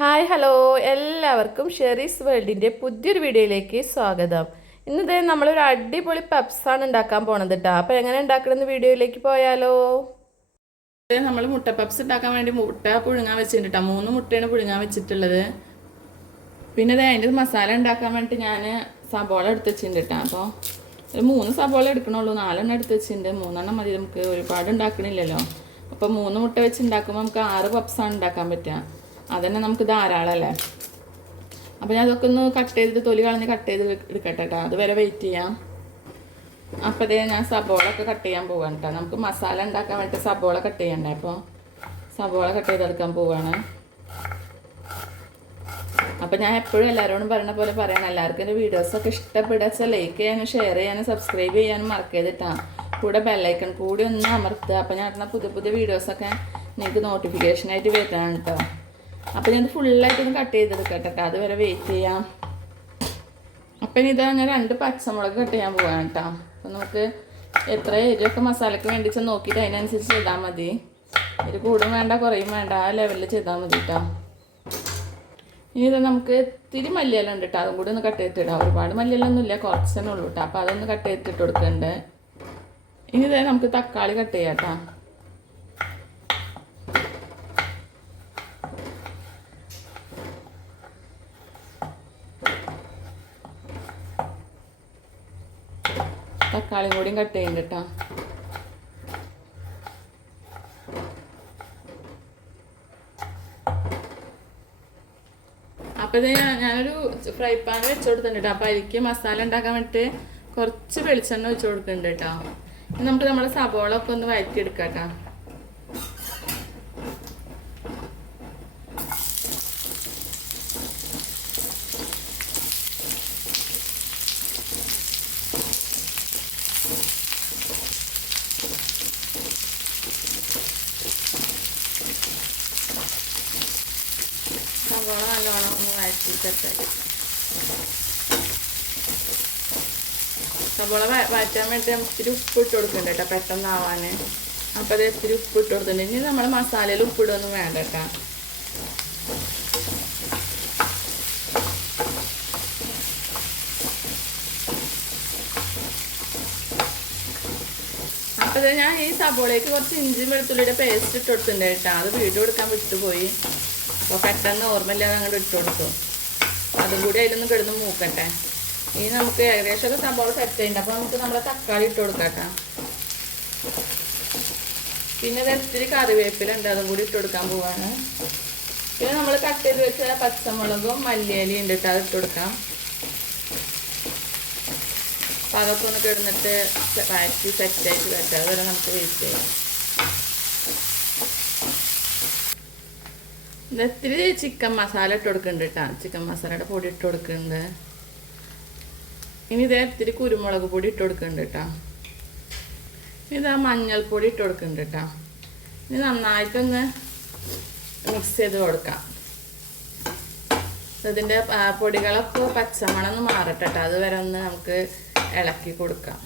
Hi hello. എല്ലാവർക്കും ഷെറീസ് വേൾഡിന്റെ പുതിയൊരു വീഡിയോയിലേക്ക് സ്വാഗതം. ഇന്നതേ നമ്മളൊരു അടിപൊളി പപ്സാണ് ഉണ്ടാക്കാൻ പോണത് കേട്ടോ അപ്പോൾ എങ്ങനെ ഉണ്ടാക്കണമെന്ന് വീഡിയോയിലേക്ക് പോയാലോ? നമ്മൾ മുട്ട പപ്സ് ഉണ്ടാക്കാൻ വേണ്ടി മുട്ട പുഴുങ്ങാൻ വെച്ചിട്ടുണ്ട് കേട്ടോ മൂന്ന് മുട്ടയാണ് പുഴുങ്ങാൻ വെച്ചിട്ടുള്ളത്. പിന്നെ ഇത് അതിന്റെ മസാല ഉണ്ടാക്കാൻ വേണ്ടിയിട്ട് ഞാൻ സബോള എടുത്ത് വെച്ചിട്ടുണ്ട് കേട്ടോ അപ്പോൾ ഒരു മൂന്ന് സബോള എടുക്കണുള്ളൂ. നാലെണ്ണം എടുത്ത് വെച്ചിട്ടുണ്ട്. മൂന്നെണ്ണം മതി. നമുക്ക് ഒരുപാട് ഉണ്ടാക്കണില്ലല്ലോ. അപ്പോൾ മൂന്ന് മുട്ട വെച്ച് ഉണ്ടാക്കുമ്പോൾ നമുക്ക് ആറ് പപ്സാണ് ഉണ്ടാക്കാൻ പറ്റുക അതന്നെ നമുക്ക് ധാരാളമല്ലേ അപ്പോൾ ഞാൻ അതൊക്കെ ഒന്ന് കട്ട് ചെയ്തിട്ട് തൊലി കളഞ്ഞ് കട്ട് ചെയ്ത് എടുക്കട്ടെ കേട്ടോ അതുവരെ വെയിറ്റ് ചെയ്യാം. അപ്പോൾ ഞാൻ സബോള ഒക്കെ കട്ട് ചെയ്യാൻ പോവാണ് കേട്ടോ നമുക്ക് മസാല ഉണ്ടാക്കാൻ വേണ്ടിയിട്ട് സബോള കട്ട് ചെയ്യണ്ടേ അപ്പോൾ സബോള കട്ട് ചെയ്തെടുക്കാൻ പോവാണ്. അപ്പം ഞാൻ എപ്പോഴും എല്ലാവരോടും പറയുന്ന പോലെ പറയണം. എല്ലാവർക്കും എന്റെ വീഡിയോസൊക്കെ ഇഷ്ടപ്പെടുക ലൈക്ക് ചെയ്യാനും ഷെയർ ചെയ്യാനും സബ്സ്ക്രൈബ് ചെയ്യാനും മറക്കരുതിട്ടാ കൂടെ ബെല്ലൈക്കൺ കൂടി ഒന്ന് അമർത്തുക. അപ്പം ഞാൻ പുതിയ പുതിയ വീഡിയോസൊക്കെ നിങ്ങൾക്ക് നോട്ടിഫിക്കേഷനായിട്ട് വരുന്നതാണ് കേട്ടോ അപ്പം ഞാൻ ഫുള്ളായിട്ടൊന്ന് കട്ട് ചെയ്തെടുക്കട്ടെ കേട്ടോ. അതുവരെ വെയിറ്റ് ചെയ്യാം. അപ്പം ഇനി ഇതാ ഞാൻ രണ്ട് പച്ചമുളക് കട്ട് ചെയ്യാൻ പോവാണ് കേട്ടോ. അപ്പം നമുക്ക് എത്ര എരിവൊക്കെ മസാലയ്ക്ക് വേണ്ടിച്ച് നോക്കിയിട്ട് അതിനനുസരിച്ച് ചെയ്താൽ മതി. എരി കൂടും വേണ്ട കുറയും വേണ്ട ആ ലെവലിൽ ചെയ്താൽ മതി കേട്ടോ. ഇനി ഇത് നമുക്ക് ഇത്തിരി മല്ലിയെല്ലാം ഉണ്ട് കേട്ടോ. അതും കൂടി ഒന്ന് കട്ട് ചെയ്തിട്ടിടാം ഒരുപാട് മല്ലിയെല്ലാം ഇല്ല കുറച്ച് തന്നെ ഉള്ളൂ കേട്ടോ. അപ്പോൾ അതൊന്ന് കട്ട് ചെയ്തിട്ട് കൊടുക്കുന്നുണ്ട് ഇനി ഇതേ നമുക്ക് തക്കാളി കട്ട് ചെയ്യാം കേട്ടോ. തക്കാളിയും കൂടിയും കട്ട് ചെയ്യുന്നുണ്ട് കേട്ടോ അപ്പോൾ ഇത് ഞാനൊരു ഫ്രൈ പാൻ വെച്ച് കൊടുത്തിട്ടുണ്ട് അപ്പോൾ അതിലേക്ക് മസാല ഉണ്ടാക്കാൻ വേണ്ടിയിട്ട് കുറച്ച് വെളിച്ചെണ്ണ വെച്ച് കൊടുക്കുന്നുണ്ട് കേട്ടോ നമുക്ക് നമ്മുടെ സബോള ഒക്കെ ഒന്ന് വഴറ്റിയെടുക്കാം കേട്ടോ സവോള നല്ലോണം ഒന്ന് വഴറ്റി ചേർത്താൽ സവോള വഴറ്റാൻ വേണ്ടി ഇത്തിരി ഉപ്പ് ഇട്ട് കൊടുക്കണ്ട കേട്ടോ പെട്ടെന്നാവാൻ അപ്പോൾ അത് ഇത്തിരി ഉപ്പ് ഇട്ട് കൊടുക്കുന്നുണ്ട് ഇനി നമ്മൾ മസാലയിൽ ഉപ്പിടൊന്നും വേണ്ട കേട്ടോ അപ്പോൾ ഞാൻ ഈ സബോളയ്ക്ക് കുറച്ച് ഇഞ്ചി വെളുത്തുള്ളിയുടെ പേസ്റ്റ് ഇട്ട് കൊടുത്തിട്ടുണ്ട് കേട്ടോ അത് വീട് കൊടുക്കാൻ വിട്ടുപോയി. അപ്പോൾ പെട്ടെന്ന് ഓർമ്മയില്ലാതെ അങ്ങോട്ട് ഇട്ട് കൊടുക്കും അതും കൂടി അതിലൊന്ന് കിടന്ന് മൂക്കട്ടെ. ഇനി നമുക്ക് ഏകദേശം സംഭവം സെറ്റ് ചെയ്യുന്നുണ്ട് അപ്പോൾ നമുക്ക് നമ്മുടെ തക്കാളി ഇട്ട് കൊടുക്കാം പിന്നെ ഇത് കറിവേപ്പില കറിവേപ്പിലുണ്ട് അതും കൂടി ഇട്ട് കൊടുക്കാൻ പോവാണ്. പിന്നെ നമ്മൾ കട്ട് ചെയ്ത് വെച്ച പച്ചമുളകും മല്ലിയലി ഉണ്ട് കേട്ടോ അത് ഇട്ട് കൊടുക്കാം. അപ്പോൾ അതൊക്കെ ഒന്ന് കിടന്നിട്ട് വഴറ്റി സെറ്റായിട്ട് വരട്ടെ അതുവരെ നമുക്ക് വെയിറ്റ് ചെയ്യാം. ഇത്തിരി ചിക്കൻ മസാല ഇട്ട് കൊടുക്കുന്നുണ്ട് കേട്ടോ ചിക്കൻ മസാലയുടെ പൊടി ഇട്ട് കൊടുക്കുന്നുണ്ട് ഇനി ഇതേ ഇത്തിരി കുരുമുളക് പൊടി ഇട്ട് കൊടുക്കുന്നുണ്ട് കേട്ടോ ഇനി ഇതാ മഞ്ഞൾപ്പൊടി ഇട്ട് കൊടുക്കുന്നുണ്ട് കേട്ടോ ഇനി നന്നായിട്ടൊന്ന് മിക്സ് ചെയ്ത് കൊടുക്കാം. ഇതിന്റെ പൊടികളൊക്കെ പച്ചമണം ഒന്ന് മാറട്ടെ കേട്ടോ അതുവരെ ഒന്ന് നമുക്ക് ഇളക്കി കൊടുക്കാം.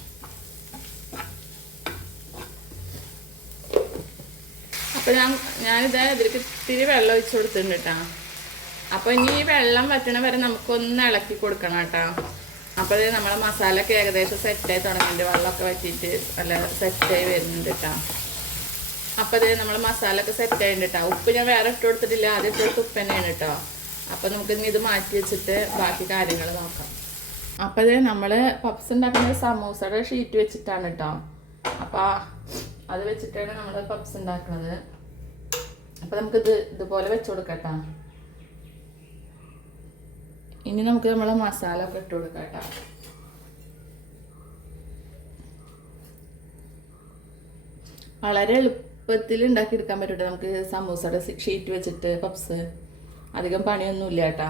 അപ്പോൾ ഞാൻ ഞാനിത് ഇതിലേക്ക് ഇത്തിരി വെള്ളം ഒഴിച്ച് കൊടുത്തിട്ടുണ്ട് കേട്ടോ അപ്പോൾ ഇനി ഈ വെള്ളം വറ്റണ വരെ നമുക്കൊന്ന് ഇളക്കി കൊടുക്കണം കേട്ടോ. അപ്പോൾ നമ്മളെ മസാലയൊക്കെ ഏകദേശം സെറ്റായി തുടങ്ങിയിട്ടുണ്ട്. വെള്ളമൊക്കെ വറ്റിയിട്ട് നല്ല സെറ്റായി വരുന്നുണ്ട് കേട്ടോ അപ്പോൾ ഇത് നമ്മൾ മസാലയൊക്കെ സെറ്റായിട്ടുണ്ട് കേട്ടോ ഉപ്പ് ഞാൻ വേറെ ഇട്ട് കൊടുത്തിട്ടില്ല. ആദ്യം ഇട്ട് കൊടുത്ത് ഉപ്പ് തന്നെയാണ് കേട്ടോ അപ്പോൾ നമുക്ക് ഇനി ഇത് മാറ്റി വെച്ചിട്ട് ബാക്കി കാര്യങ്ങൾ നോക്കാം. അപ്പോൾ ഇത് നമ്മൾ പപ്സ് ഉണ്ടാക്കുന്നത് സമൂസയുടെ ഷീറ്റ് വെച്ചിട്ടാണ് കേട്ടോ അപ്പോൾ അത് വെച്ചിട്ടാണ് നമ്മൾ പപ്സ് ഉണ്ടാക്കുന്നത് അപ്പോൾ നമുക്കിത് ഇതുപോലെ വെച്ച് കൊടുക്കട്ടോ. ഇനി നമുക്ക് നമ്മളെ മസാല ഒക്കെ ഇട്ട് കൊടുക്കട്ടാ. വളരെ എളുപ്പത്തിൽ ഉണ്ടാക്കിയെടുക്കാൻ പറ്റൂട്ടോ. നമുക്ക് സമൂസയുടെ ഷീറ്റ് വെച്ചിട്ട് പപ്സ്. അധികം പണിയൊന്നുമില്ല കേട്ടാ.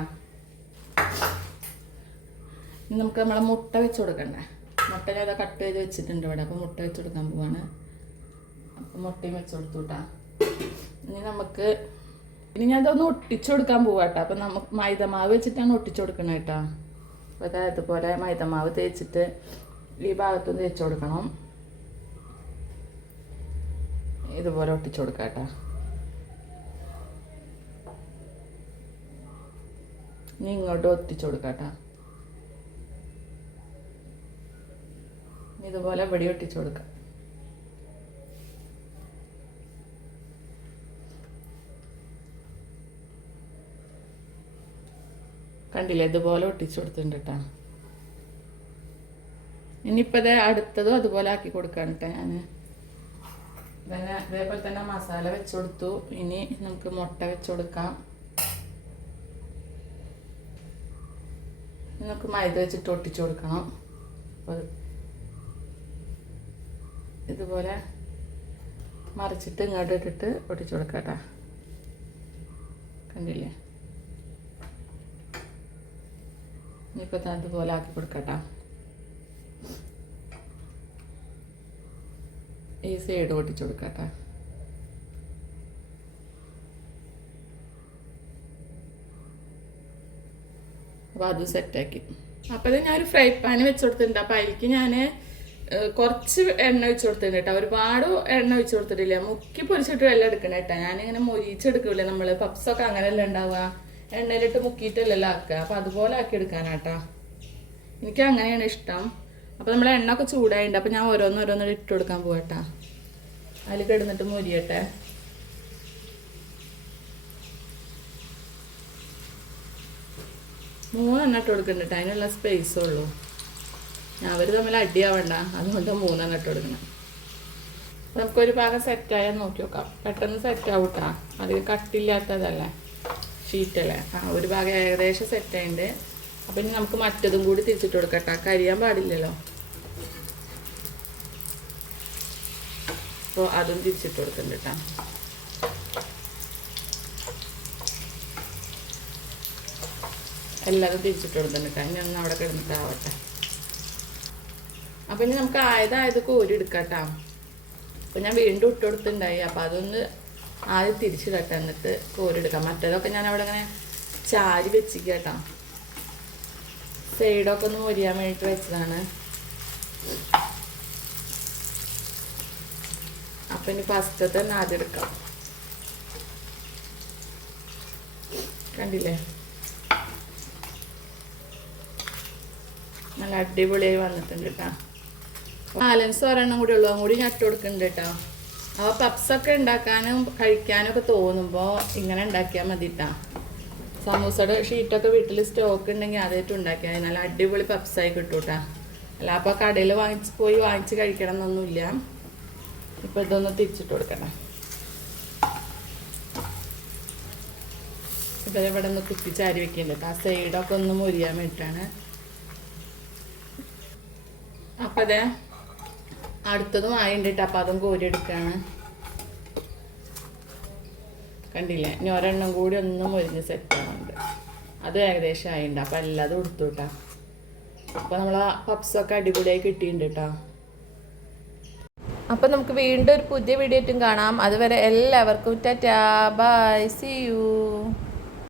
നമുക്ക് നമ്മളെ മുട്ട വെച്ച് കൊടുക്കണ്ടേ? മുട്ട ഞാൻ കട്ട് ചെയ്ത് വെച്ചിട്ടുണ്ട് ഇവിടെ. അപ്പോൾ മുട്ട വെച്ച് കൊടുക്കാൻ പോവാണ്. അപ്പം മുട്ടയും വെച്ച് കൊടുത്തു കേട്ടാ. ഇനി നമുക്ക് ഇനി ഞാൻ അതൊന്ന് ഒട്ടിച്ചു കൊടുക്കാൻ പോവാ കേട്ടോ അപ്പം നമുക്ക് മൈദമാവ് വെച്ചിട്ടാണ് ഒട്ടിച്ചു കൊടുക്കണത് കേട്ടോ അപ്പോൾ അതായത് ഇതുപോലെ മൈദമാവ് തേച്ചിട്ട് ഈ ഭാഗത്തും തേച്ച് കൊടുക്കണം. ഇതുപോലെ ഒട്ടിച്ചു കൊടുക്കാം കേട്ടോ ഇനി ഇങ്ങോട്ട് ഒട്ടിച്ചു കൊടുക്കാം കേട്ടോ ഇതുപോലെ വെടി ഒട്ടിച്ചു കൊടുക്കാം. കണ്ടില്ലേ? ഇതുപോലെ ഒട്ടിച്ചു കൊടുത്തിട്ടുണ്ട് കേട്ടോ. ഇനിയിപ്പോൾ ഇത് അടുത്തതും അതുപോലെ ആക്കി കൊടുക്കാണ് കേട്ടോ ഞാൻ തന്നെ ഇതേപോലെ തന്നെ മസാല വെച്ച് കൊടുത്തു. ഇനി നമുക്ക് മുട്ട വെച്ചുകൊടുക്കാം നമുക്ക് മൈദ വെച്ചിട്ട് ഒട്ടിച്ചു കൊടുക്കണം. അപ്പോൾ ഇതുപോലെ മറിച്ചിട്ട് ഇങ്ങോട്ട് ഇട്ടിട്ട് ഒട്ടിച്ചു കൊടുക്കാം കേട്ടോ. കണ്ടില്ലേ? ഇനിയിപ്പോൾ അതുപോലെ ആക്കി കൊടുക്കട്ടോ. ഈ സൈഡ് ഒട്ടിച്ചു കൊടുക്കട്ടെ. അപ്പോൾ അത് സെറ്റാക്കി അപ്പോൾ ഇത് ഞാനൊരു ഫ്രൈ പാൻ വെച്ച് കൊടുത്തിട്ടുണ്ട്. അതിലേക്ക് ഞാൻ കുറച്ച് എണ്ണ വെച്ച് കൊടുത്തിട്ടുണ്ട് കേട്ടോ. ഒരുപാട് എണ്ണ വെച്ച് കൊടുത്തിട്ടില്ല. മുക്കി പൊരിച്ചിട്ട് വെള്ളം എടുക്കണം കേട്ടോ. ഞാനിങ്ങനെ മൊരിച്ചെടുക്കില്ല നമ്മൾ പപ്സൊക്കെ അങ്ങനെയല്ല ഉണ്ടാവുക? എണ്ണയിലിട്ട് മുക്കിയിട്ടല്ലല്ലോ ആക്കുക. അപ്പോൾ അതുപോലെ ആക്കി എടുക്കാനാട്ടാ. എനിക്ക് അങ്ങനെയാണ് ഇഷ്ടം. അപ്പോൾ നമ്മൾ എണ്ണ ഒക്കെ ചൂടായിട്ടുണ്ട് അപ്പോൾ ഞാൻ ഓരോന്നോരോന്നും ഇട്ട് കൊടുക്കാൻ പോകട്ടാ അതിൽ കിടന്നിട്ട് മുരിയട്ടെ. മൂന്നെണ്ണം ഇട്ട് കൊടുക്കുന്നുണ്ട്. അതിനുള്ള സ്പേസേ ഉള്ളൂ. ഞാൻ അവർ തമ്മിൽ അടിയാവണ്ട. അതുകൊണ്ട് മൂന്നെണ്ണം ഇട്ട് കൊടുക്കണം നമുക്കൊരു ഭാഗം സെറ്റായാൽ നോക്കി നോക്കാം. പെട്ടെന്ന് സെറ്റ് അതിൽ കട്ടില്ലാത്തതല്ലേ. ഷീറ്റല്ലേ ആ ഒരു ഭാഗം ഏകദേശം സെറ്റായിട്ടുണ്ട് അപ്പം ഇനി നമുക്ക് മറ്റതും കൂടി തിരിച്ചിട്ട് കൊടുക്കട്ടെ കരിയാൻ പാടില്ലല്ലോ. അപ്പോൾ അതും തിരിച്ചിട്ട് കൊടുക്കുന്നുണ്ട് കേട്ടോ. എല്ലാതും തിരിച്ചിട്ട് കൊടുക്കുന്നുണ്ട് കേട്ടോ. ഇനി ഒന്ന് അവിടെ കിടന്നിട്ടാവട്ടെ അപ്പം ഇനി നമുക്ക് ആയതായത് കോരി എടുക്കാം കേട്ടോ. അപ്പം ഞാൻ വീണ്ടും ഇട്ട് കൊടുത്തിട്ടുണ്ടായി. അപ്പം അതൊന്ന് ആദ്യം തിരിച്ചു കേട്ടോ എന്നിട്ട് കോരിയെടുക്കാം. മറ്റേതൊക്കെ ഞാൻ അവിടെ ഇങ്ങനെ ചാരി വെച്ചിരിക്കുക കേട്ടോ. സൈഡൊക്കെ ഒന്ന് മൊരിയാൻ വേണ്ടിയിട്ട് വെച്ചതാണ്. അപ്പം ഇനി ഫസ്റ്റത്തെ തന്നെ ആദ്യം എടുക്കാം. കണ്ടില്ലേ? നല്ല അടിപൊളിയായി വന്നിട്ടുണ്ട് കേട്ടോ. ബാലൻസ് ഒരെണ്ണം കൂടി ഉള്ളൂ. അതും കൂടി ഇട്ട് കൊടുക്കുന്നുണ്ട് കേട്ടോ. അപ്പോൾ പപ്സൊക്കെ ഉണ്ടാക്കാനും കഴിക്കാനും ഒക്കെ തോന്നുമ്പോൾ ഇങ്ങനെ ഉണ്ടാക്കിയാൽ മതി കേട്ടോ സമൂസയുടെ ഷീറ്റൊക്കെ വീട്ടിൽ സ്റ്റോക്ക് ഉണ്ടെങ്കിൽ അതായിട്ട് ഉണ്ടാക്കിയാൽ നല്ല അടിപൊളി പപ്സായി കിട്ടും കേട്ടോ അല്ല അപ്പോൾ കടയിൽ വാങ്ങിച്ച് പോയി വാങ്ങിച്ച് കഴിക്കണം എന്നൊന്നുമില്ല. ഇപ്പോൾ ഇതൊന്ന് തിരിച്ചിട്ട് കൊടുക്കണം ഇപ്പം ഇവിടെ ഒന്ന് കുത്തിച്ചാരി വെക്കുന്നുണ്ട് ആ സൈഡൊക്കെ ഒന്ന് മുരിയാൻ വേണ്ടിയിട്ടാണ് അപ്പം അടുത്തതും ആയിട്ടുണ്ട് അപ്പം അതും കോരി എടുക്കാണ്. കണ്ടില്ലേ? ഇനി ഒരെണ്ണം കൂടി ഒന്നും മുരിഞ്ഞ് സെറ്റ് ആവുന്നുണ്ട് അത് ഏകദേശം ആയിണ്ട് അപ്പം എല്ലാതും എടുത്തു കേട്ടോ അപ്പം നമ്മൾ ആ പപ്സൊക്കെ അടിപൊളിയായി കിട്ടിയിട്ടുണ്ട് കേട്ടോ അപ്പം നമുക്ക് വീണ്ടും ഒരു പുതിയ വീഡിയോ ആയിട്ടും കാണാം. അതുവരെ എല്ലാവർക്കും ടാറ്റാ ബൈ സി യു